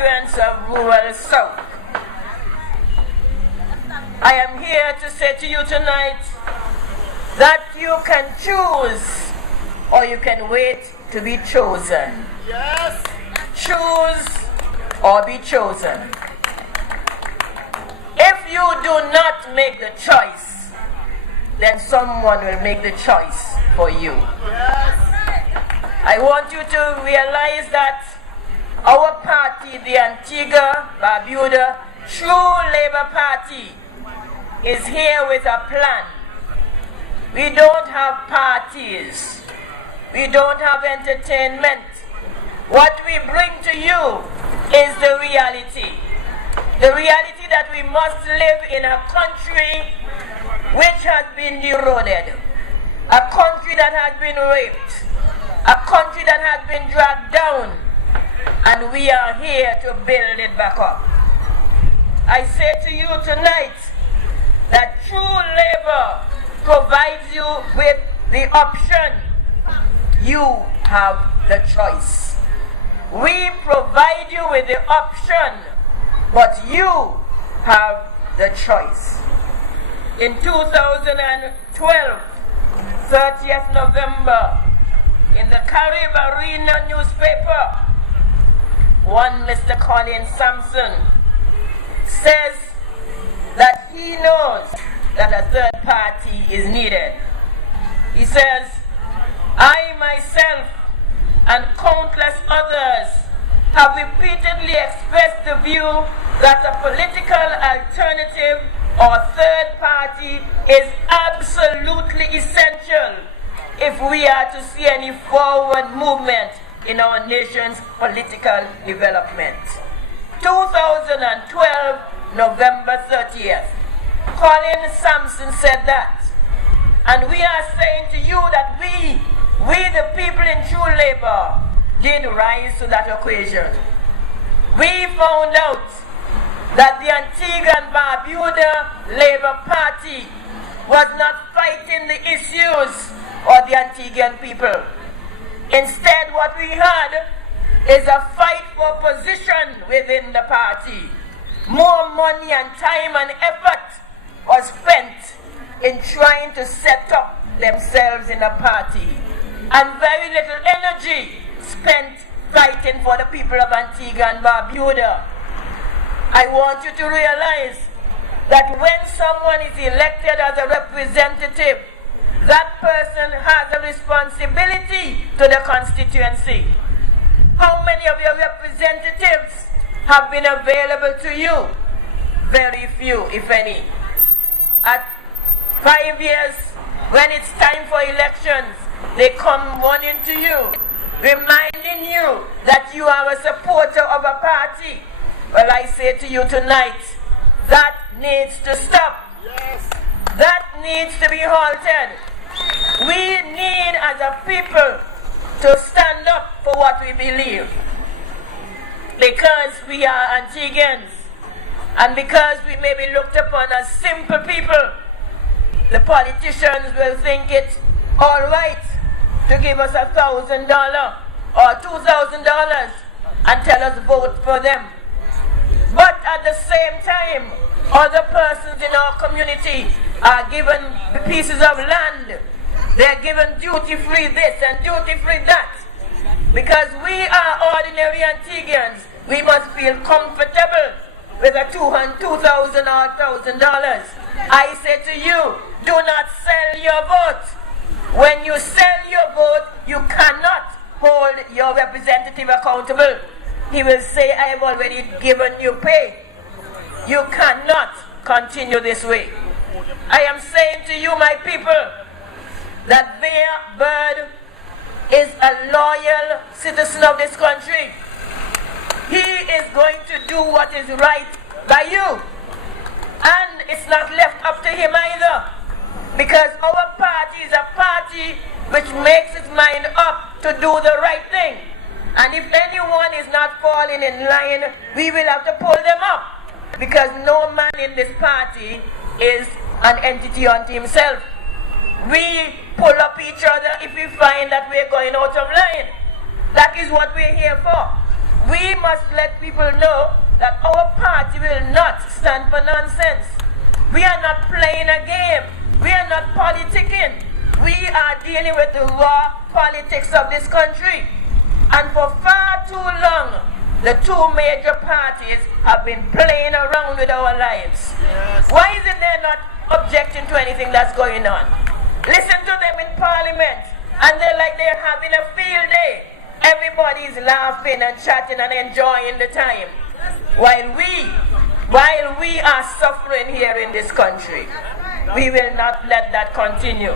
constituents of rural South. I am here to say to you tonight that you can choose or you can wait to be chosen. Yes. Choose or be chosen. If you do not make the choice, then someone will make the choice for you. Yes. I want you to realize that our party, the Antigua-Barbuda True Labour Party, is here with a plan. We don't have parties. We don't have entertainment. What we bring to you is the reality. The reality that we must live in a country which has been eroded. A country that has been raped. A country that has been dragged down. And we are here to build it back up. I say to you tonight that True Labour provides you with the option. You have the choice. We provide you with the option, but you have the choice. In 2012, 30th November, in the Carib Arena newspaper, one Mr. Colin Sampson says that he knows that a third party is needed. He says, I myself and countless others have repeatedly expressed the view that a political alternative or third party is absolutely essential if we are to see any forward movement in our nation's political development. 2012, November 30th, Colin Sampson said that. And we are saying to you that we the people in True Labour, did rise to that occasion. We found out that the Antigua and Barbuda Labour Party was not fighting the issues of the Antiguan people. Instead, what we had is a fight for position within the party. More money and time and effort was spent in trying to set up themselves in a party, and very little energy spent fighting for the people of Antigua and Barbuda. I want you to realize that when someone is elected as a representative, that person has a responsibility to the constituency. How many of your representatives have been available to you? Very few, if any. At 5 years, when it's time for elections, they come running to you, reminding you that you are a supporter of a party. Well, I say to you tonight, that needs to stop. Yes. That needs to be halted. We need, as a people, to stand up for what we believe. Because we are Antiguans, and because we may be looked upon as simple people, the politicians will think it all right to give us $1,000 or $2,000 and tell us vote for them. But at the same time, other persons in our community are given pieces of land. They're given duty-free this and duty-free that. Because we are ordinary Antiguans, we must feel comfortable with a $2,000 or $1,000. I say to you, do not sell your vote. When you sell your vote, you cannot hold your representative accountable. He will say, I have already given you pay. You cannot continue this way. I am saying to you, my people, that Bear Bird is a loyal citizen of this country. He is going to do what is right by you. And it's not left up to him either. Because our party is a party which makes its mind up to do the right thing. And if anyone is not falling in line, we will have to pull them up. Because no man in this party is an entity unto himself. We pull up each other if we find that we're going out of line. That is what we're here for. we must let people know that our party will not stand for nonsense. We are not playing a game. We are not politicking. We are dealing with the raw politics of this country. And for far too long, the two major parties have been playing around with our lives. Yes. Why is it they're not objecting to anything that's going on? Listen to them in Parliament, and they're like they're having a field day. Everybody's laughing and chatting and enjoying the time, while we are suffering here in this country. We will not let that continue.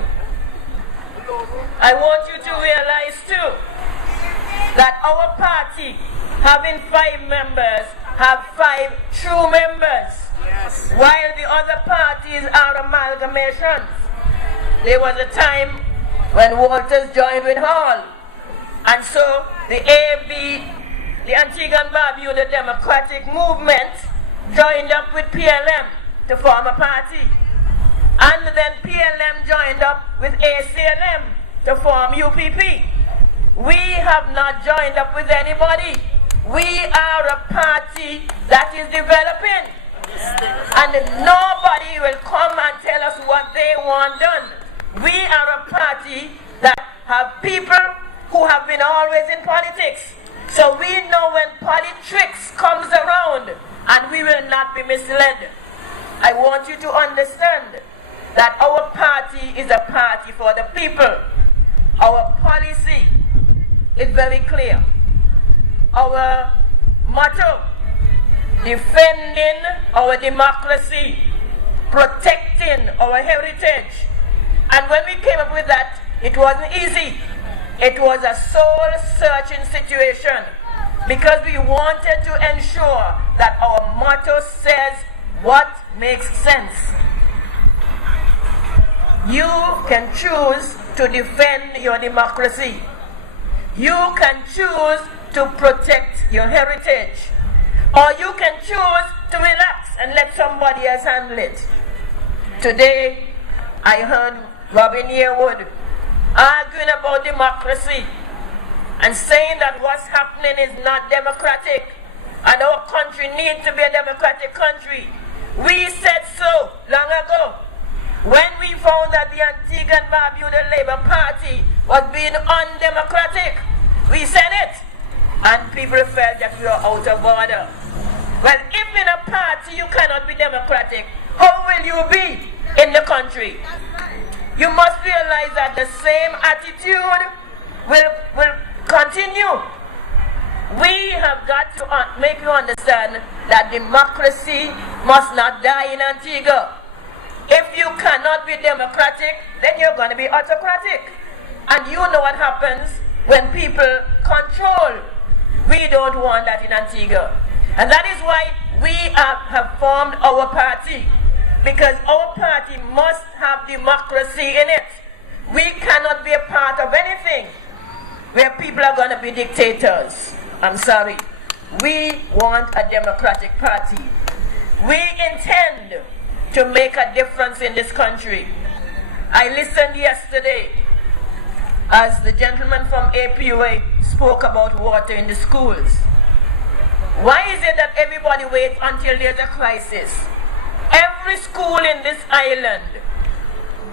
I want you to realize too that our party, having 5 members, have 5 true members, yes, while the other parties are amalgamations. There was a time when Walters joined with Hall, and so the AB, the Antigua and Barbuda Democratic Movement, joined up with PLM to form a party. And then PLM joined up with ACLM to form UPP. We have not joined up with anybody. We are a party that is developing. And nobody will come and tell us what they want done. We are a party that have people who have been always in politics. So we know when politics comes around, and we will not be misled. I want you to understand that our party is a party for the people. Our policy is very clear. Our motto, defending our democracy, protecting our heritage. And when we came up with that, it wasn't easy. It was a soul-searching situation, because we wanted to ensure that our motto says what makes sense. You can choose to defend your democracy. You can choose to protect your heritage. Or you can choose to relax and let somebody else handle it. Today, I heard Robin Yearwood arguing about democracy and saying that what's happening is not democratic and our country needs to be a democratic country. We said so long ago when we found that the Antigua and Barbuda Labour Party was being undemocratic. We said it, and people felt that we were out of order. Well, if in a party you cannot be democratic, how will you be in the country? You must realize that the same attitude will continue. We have got to make you understand that democracy must not die in Antigua. If you cannot be democratic, then you're going to be autocratic. And you know what happens when people control. We don't want that in Antigua. And that is why we have formed our party. Because our party must have democracy in it. We cannot be a part of anything where people are going to be dictators. I'm sorry. We want a democratic party. We intend to make a difference in this country. I listened yesterday as the gentleman from APUA spoke about water in the schools. Why is it that everybody waits until there's a crisis? Every school in this island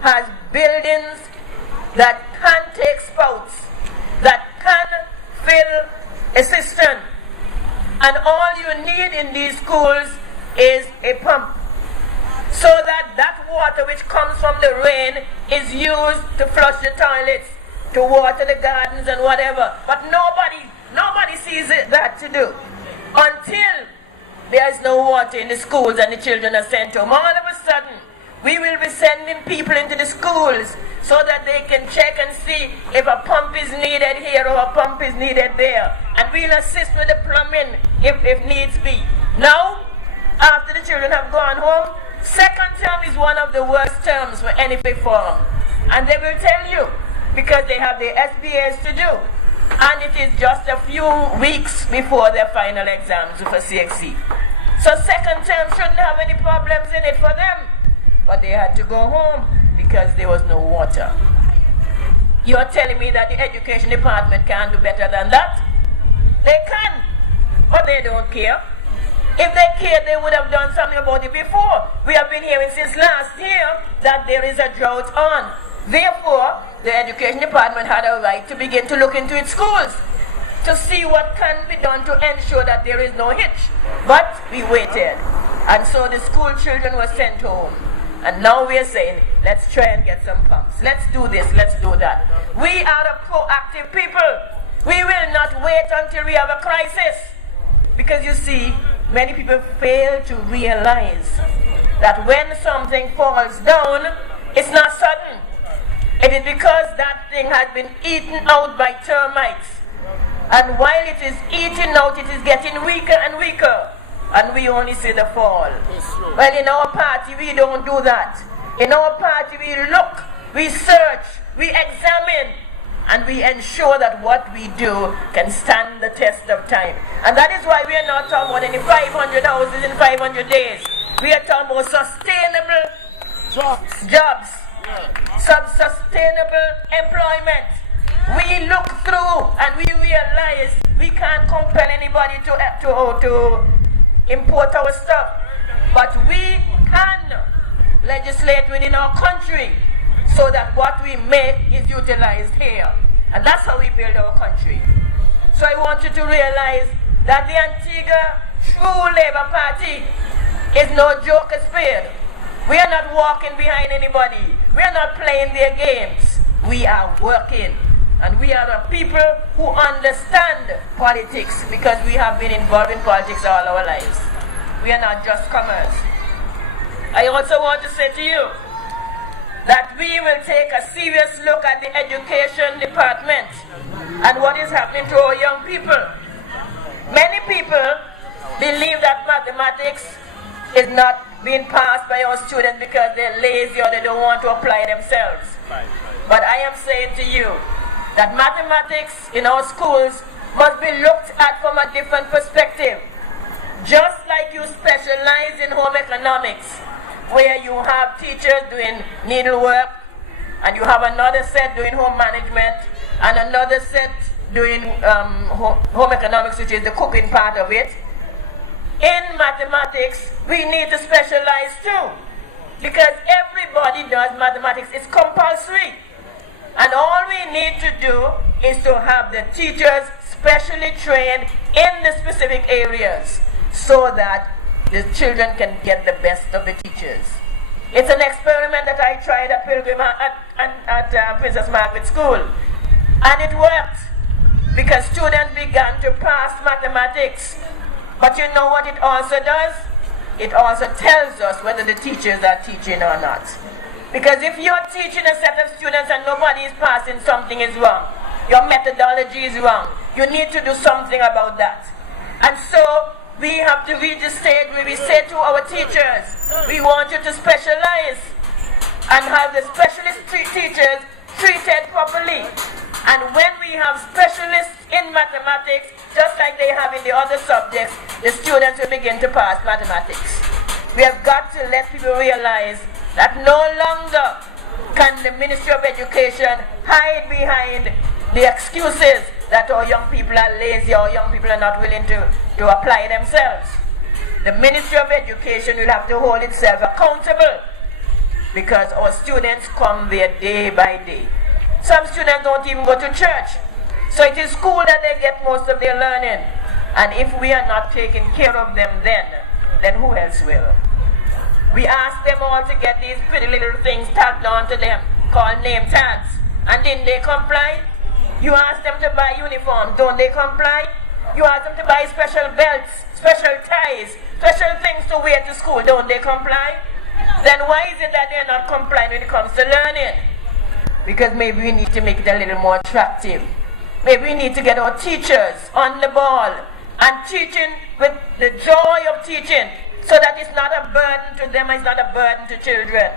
has buildings that can take spouts, that can fill a cistern. And all you need in these schools is a pump, so that that water which comes from the rain is used to flush the toilets, to water the gardens and whatever. But nobody sees that to do until there is no water in the schools and the children are sent home. All of a sudden, we will be sending people into the schools so that they can check and see if a pump is needed here or a pump is needed there. And we'll assist with the plumbing if needs be. Now, after the children have gone home, second term is one of the worst terms for any reform. And they will tell you, because they have the SBAs to do. And it is just a few weeks before their final exams for CXC. So second term shouldn't have any problems in it for them. But they had to go home because there was no water. You're telling me that the education department can't do better than that? They can. but they don't care. If they cared, they would have done something about it before. We have been hearing since last year that there is a drought on. Therefore, the education department had a right to begin to look into its schools to see what can be done to ensure that there is no hitch. But we waited. And so the school children were sent home. And now we are saying, let's try and get some pumps. Let's do this, let's do that. We are the proactive people. We will not wait until we have a crisis. Because you see, many people fail to realize that when something falls down, it's not sudden. It is because that thing has been eaten out by termites. And while it is eating out, it is getting weaker and weaker. And we only see the fall. Well, in our party, we don't do that. In our party, we look, we search, we examine, and we ensure that what we do can stand the test of time. And that is why we are not talking about any 500 houses in 500 days. We are talking about sustainable jobs. Sustainable employment. We look through and we realize we can't compel anybody to import our stuff, but we can legislate within our country so that what we make is utilized here. And that's how we build our country. So I want you to realize that the Antigua True Labour Party is no joker spade. We are not walking behind anybody. We are not playing their games. We are working. And we are the people who understand politics because we have been involved in politics all our lives. We are not just comers. I also want to say to you that we will take a serious look at the education department and what is happening to our young people. Many people believe that mathematics is not being passed by our students because they're lazy or they don't want to apply themselves. But I am saying to you that mathematics in our schools must be looked at from a different perspective. Just like you specialize in home economics, where you have teachers doing needlework, and you have another set doing home management, and another set doing home economics, which is the cooking part of it. In mathematics, we need to specialize too, because everybody does mathematics. It's compulsory. And all we need to do is to have the teachers specially trained in the specific areas so that the children can get the best of the teachers. It's an experiment that I tried at Pilgrim at Princess Margaret School. And it worked because students began to pass mathematics. But you know what it also does? It also tells us whether the teachers are teaching or not. Because if you're teaching a set of students and nobody is passing, something is wrong. Your methodology is wrong. You need to do something about that. And so we have to reach the stage where we say to our teachers, we want you to specialize and have the specialist teachers treated properly. And when we have specialists in mathematics, just like they have in the other subjects, the students will begin to pass mathematics. We have got to let people realize that no longer can the Ministry of Education hide behind the excuses that our young people are lazy or young people are not willing to apply themselves. The Ministry of Education will have to hold itself accountable because our students come there day by day. Some students don't even go to church. So it is school that they get most of their learning. And if we are not taking care of them then who else will? We asked them all to get these pretty little things tagged on to them called name tags. And didn't they comply? You asked them to buy uniforms, don't they comply? You asked them to buy special belts, special ties, special things to wear to school, don't they comply? Then why is it that they're not complying when it comes to learning? Because maybe we need to make it a little more attractive. Maybe we need to get our teachers on the ball and teaching with the joy of teaching so that it's not a burden to them, it's not a burden to children.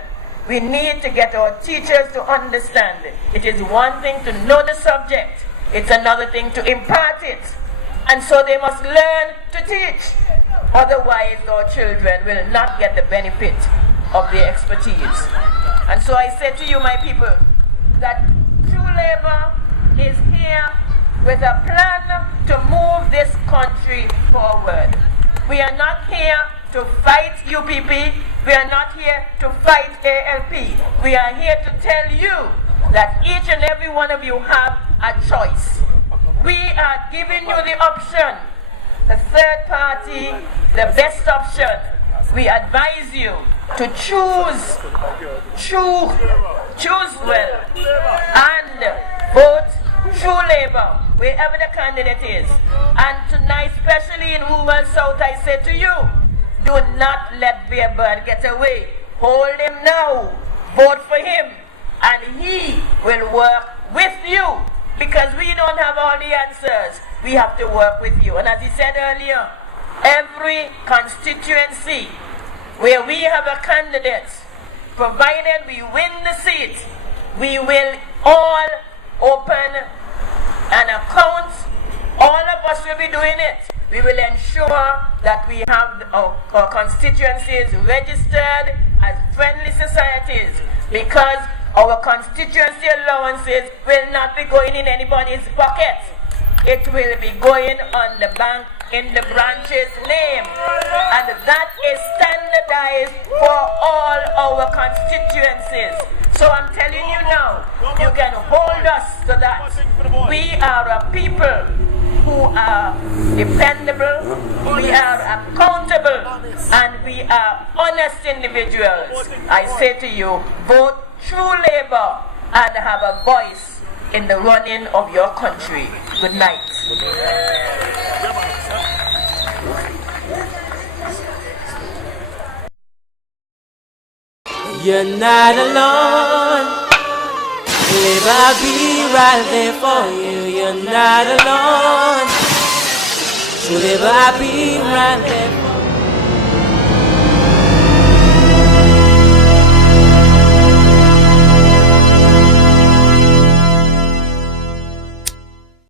We need to get our teachers to understand it. It is one thing to know the subject, it's another thing to impart it. And so they must learn to teach. Otherwise, our children will not get the benefit of their expertise. And so I say to you, my people, that True Labour is here with a plan to move this country forward. We are not here to fight UPP. We are not here to fight ALP. We are here to tell you that each and every one of you have a choice. We are giving you the option, the third party, the best option. We advise you to choose well, and vote True Labour, wherever the candidate is. And tonight, especially in rural South, I say to you, do not let Bearbird get away. Hold him now, vote for him, and he will work with you, because we don't have all the answers. We have to work with you. And as he said earlier, every constituency where we have a candidate, provided we win the seat, we will all open an account. All of us will be doing it. We will ensure that we have our constituencies registered as friendly societies, because our constituency allowances will not be going in anybody's pocket. It will be going on the bank in the branch's name, and that is standardized for all our constituencies. So I'm telling you now, you can hold us to that. We are a people who are dependable, we are accountable, and we are honest individuals. I say to you, vote True Labour and have a voice in the running of your country. Good night. You're not alone. Live, I'll be right there for you. You're not alone. Live, I'll be right there.